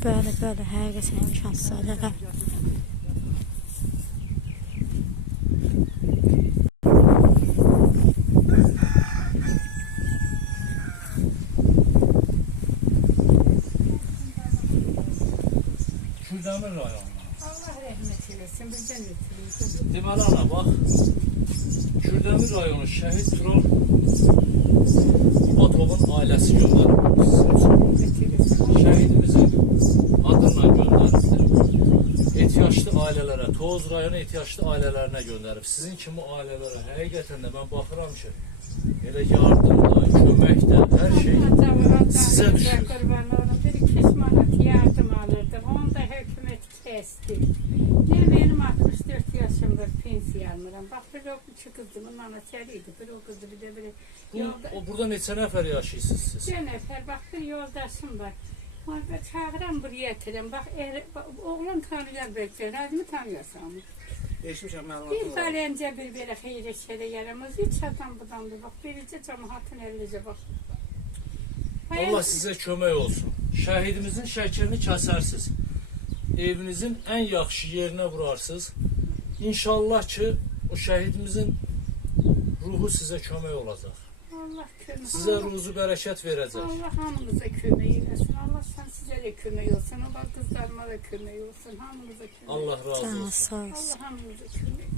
Bəli, bəli, həqiqətən şanslı ailələr. Kürdəmir rayonu. Allah rəhmət eləsin, bizdən ötürüyoruz. Deməli ana bax, Kürdəmir rayonu Şəhid Tural İmatovun ailəsi göndərib sizin üçün. Şəhidimizin adına göndəribdir. Ehtiyaclı ailələrə, Toz rayonu ehtiyaclı ailələrine göndərib. Sizin kimi ailələrə həqiqətən də mən baxıram ki, elə yardım da, kömək də, hər şey sizə düşür. Bir 200 manat yardım alırdım, onu da hükümet kesti. Benim 64 yaşımda pensiya almıram. Bax, bir o iki kızımın anasıydı, bir o kızı bir de biri. Burada neçə nəfər yaşayırsınız siz? Bir nəfər, bax, bir yoldaşım var. Orada çağıram, buraya etirim. Bax, oğlan tanıyan belki, razımı tanıyorsan. Eşmişəm məlumatı Bir fələncə bir belə xeyri şeylə yaramaz. Hiç adam budandır. Bax, biricə cəmaatın ellicə bax. Allah sizə kömək olsun. Şəhidimizin şəklini kəsərsiniz. Evinizin ən yaxşı yerinə vurarsınız. İnşallah ki, o şəhidimizin ruhu sizə kömək olacaq. Allah kömək. Sizə ruzu bərəkət verəcək. Allah hamımıza kömək eləsin. Allah sizə də kömək olsun. Allah qızlarıma da kömək olsun. Hamımıza kömək olsun. Allah razı olsun. Sağ olsun. Allah hamımıza kömək